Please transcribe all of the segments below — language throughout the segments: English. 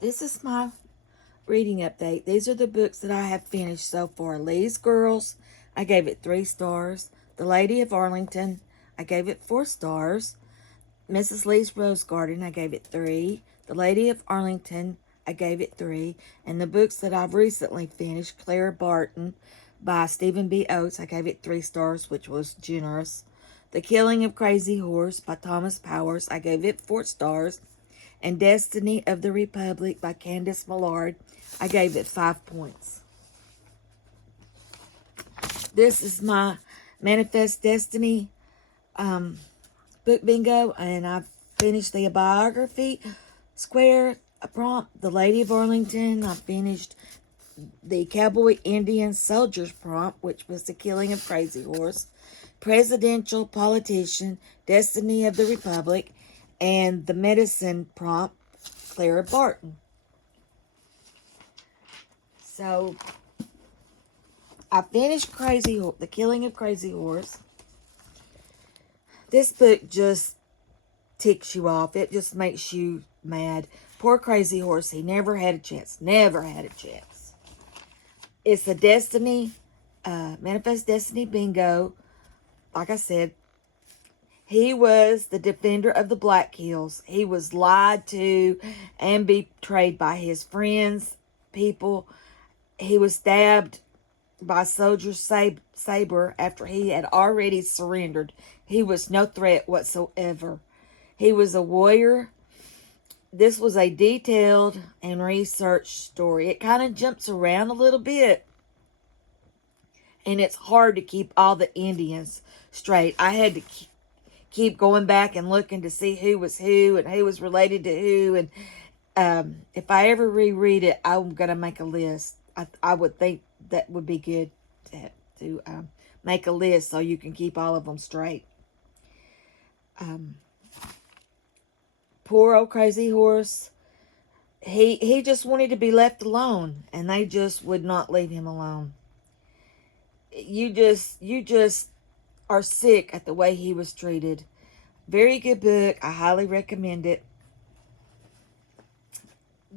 This is my reading update. These are the books that I have finished so far. Lee's Girls, I gave it 3 stars. The Lady of Arlington, I gave it 4 stars. Mrs. Lee's Rose Garden, I gave it 3. The Lady of Arlington, I gave it 3. And the books that I've recently finished, Clara Barton by Stephen B. Oates, I gave it 3 stars, which was generous. The Killing of Crazy Horse by Thomas Powers, I gave it 4 stars. And Destiny of the Republic by Candace Millard, I gave it 5 points. This is my Manifest Destiny book bingo, and I've finished the biography square prompt, The Lady of Arlington. I finished the Cowboy Indian Soldiers prompt, which was The Killing of Crazy Horse, Presidential Politician, Destiny of the Republic, and the Medicine prompt, Clara Barton. So, I finished The Killing of Crazy Horse. This book just ticks you off. It just makes you mad. Poor Crazy Horse. He never had a chance. Never had a chance. It's a Destiny, Manifest Destiny bingo. Like I said, he was the defender of the Black Hills. He was lied to and betrayed by his friends, people. He was stabbed by Soldier Saber after he had already surrendered. He was no threat whatsoever. He was a warrior. This was a detailed and researched story. It kind of jumps around a little bit, and it's hard to keep all the Indians straight. I had to keep going back and looking to see who was who and who was related to who. And if I ever reread it, I'm going to make a list. I would think that would be good to make a list so you can keep all of them straight. Poor old Crazy Horse. He just wanted to be left alone, and they just would not leave him alone. You just are sick at the way he was treated. Very good book. I highly recommend it.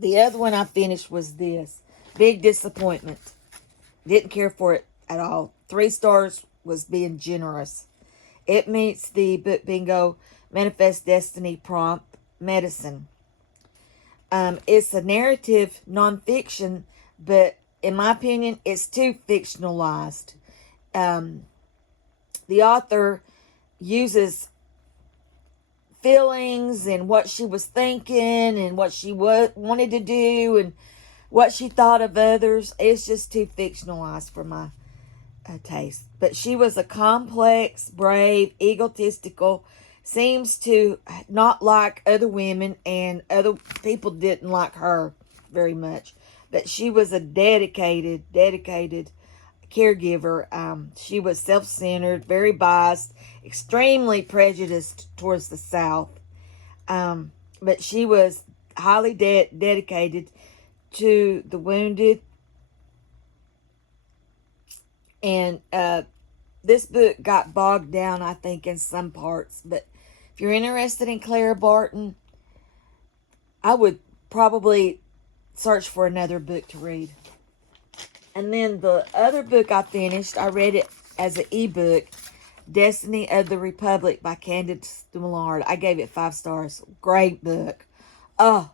The other one I finished was this. Big disappointment. Didn't care for it at all. 3 stars was being generous. It meets the book bingo Manifest Destiny prompt, Medicine. It's a narrative nonfiction, but in my opinion, it's too fictionalized. The author uses feelings and what she was thinking and what she wanted to do and what she thought of others. It's just too fictionalized for my taste. But she was a complex, brave, egotistical, seems to not like other women, and other people didn't like her very much. But she was a dedicated caregiver. She was self-centered, very biased, extremely prejudiced towards the South. But she was highly dedicated to the wounded. And this book got bogged down, I think, in some parts. But if you're interested in Clara Barton, I would probably search for another book to read. And then the other book I finished, I read it as an ebook, Destiny of the Republic by Candace Millard. I gave it 5 stars. Great book. Oh,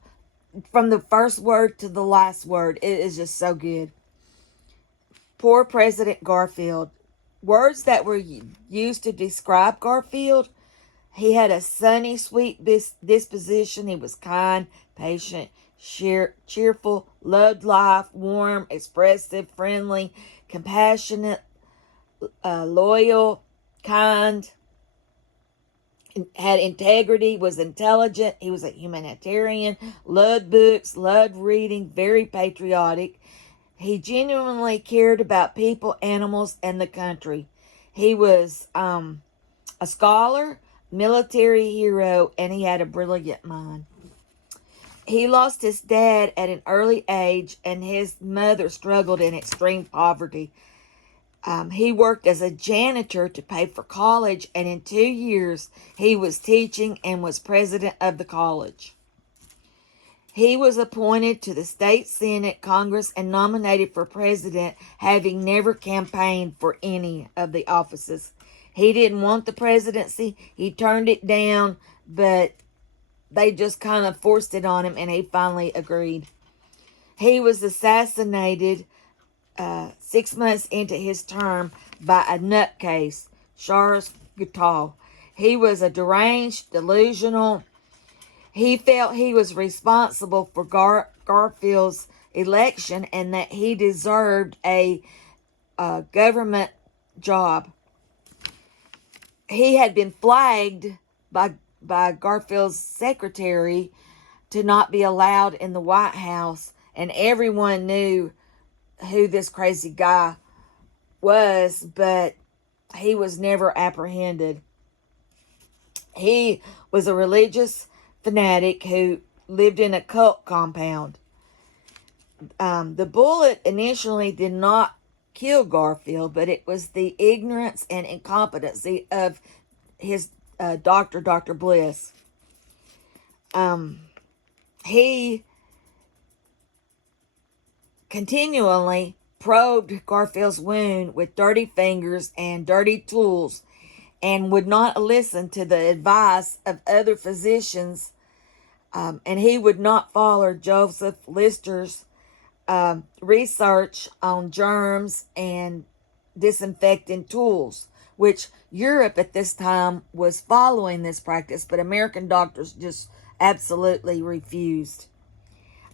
from the first word to the last word, it is just so good. Poor President Garfield. Words that were used to describe Garfield. He had a sunny, sweet disposition. He was kind, patient, cheerful, loved life, warm, expressive, friendly, compassionate, loyal, kind, had integrity, was intelligent. He was a humanitarian, loved books, loved reading, very patriotic. He genuinely cared about people, animals, and the country. He was a scholar, military hero, and he had a brilliant mind. He lost his dad at an early age, and his mother struggled in extreme poverty. He worked as a janitor to pay for college, and in 2 years, he was teaching and was president of the college. He was appointed to the state Senate, Congress, and nominated for president, having never campaigned for any of the offices. He didn't want the presidency. He turned it down, but they just kind of forced it on him, and he finally agreed. He was assassinated 6 months into his term by a nutcase, Charles Guiteau. He was a deranged, delusional. He felt he was responsible for Garfield's election and that he deserved a government job. He had been flagged by Garfield's secretary to not be allowed in the White House, and everyone knew who this crazy guy was, but he was never apprehended. He was a religious fanatic who lived in a cult compound. The bullet initially did not kill Garfield, but it was the ignorance and incompetency of his doctor, Dr. Bliss. He continually probed Garfield's wound with dirty fingers and dirty tools, and would not listen to the advice of other physicians, and he would not follow Joseph Lister's research on germs and disinfecting tools, which Europe at this time was following this practice, but American doctors just absolutely refused.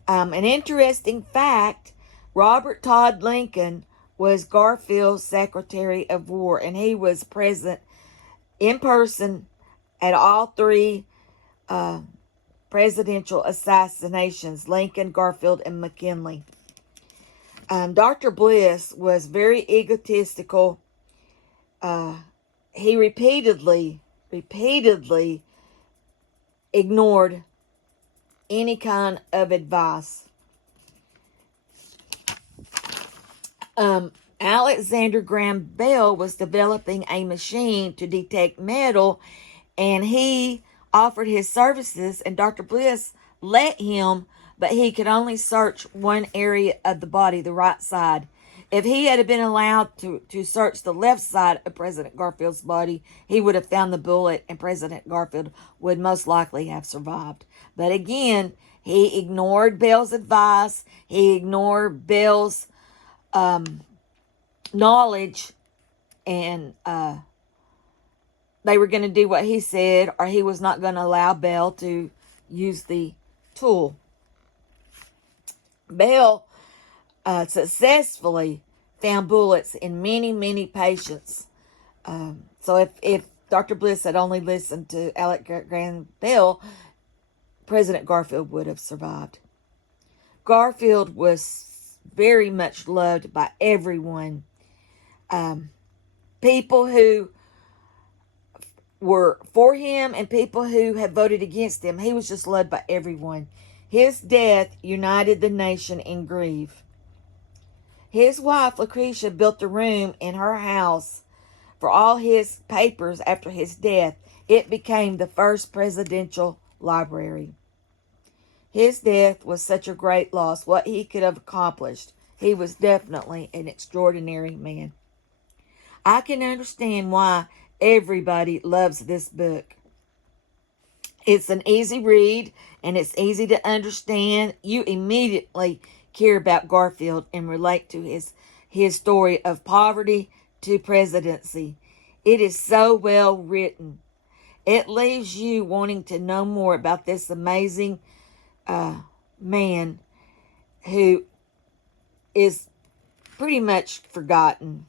An interesting fact, Robert Todd Lincoln was Garfield's Secretary of War, and he was present in person at all three presidential assassinations, Lincoln, Garfield, and McKinley. Dr. Bliss was very egotistical. He repeatedly ignored any kind of advice. Alexander Graham Bell was developing a machine to detect metal, and he offered his services, and Dr. Bliss let him, but he could only search one area of the body, the right side. If he had been allowed to search the left side of President Garfield's body, he would have found the bullet, and President Garfield would most likely have survived. But again, he ignored Bell's advice. He ignored Bell's knowledge, and they were going to do what he said, or he was not going to allow Bell to use the tool. Bell successfully found bullets in many patients. So if Dr. Bliss had only listened to Alexander Graham Bell, President Garfield would have survived. Garfield was very much loved by everyone. People who were for him and people who had voted against him. He was just loved by everyone. His death united the nation in grief. His wife, Lucretia, built a room in her house for all his papers after his death. It became the first presidential library. His death was such a great loss. What he could have accomplished. He was definitely an extraordinary man. I can understand why everybody loves this book. It's an easy read, and it's easy to understand. You immediately care about Garfield and relate to his story of poverty to presidency. It is so well written. It leaves you wanting to know more about this amazing man who is pretty much forgotten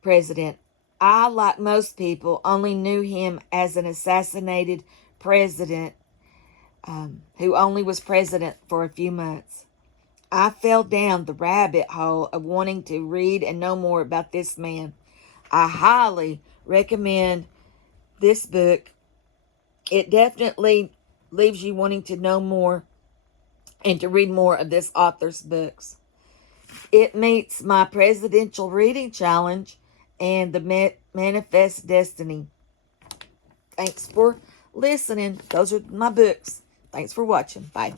president. I, like most people, only knew him as an assassinated president who only was president for a few months. I fell down the rabbit hole of wanting to read and know more about this man. I highly recommend this book. It definitely leaves you wanting to know more and to read more of this author's books. It meets my presidential reading challenge and the Manifest Destiny. Thanks for listening. Those are my books. Thanks for watching. Bye.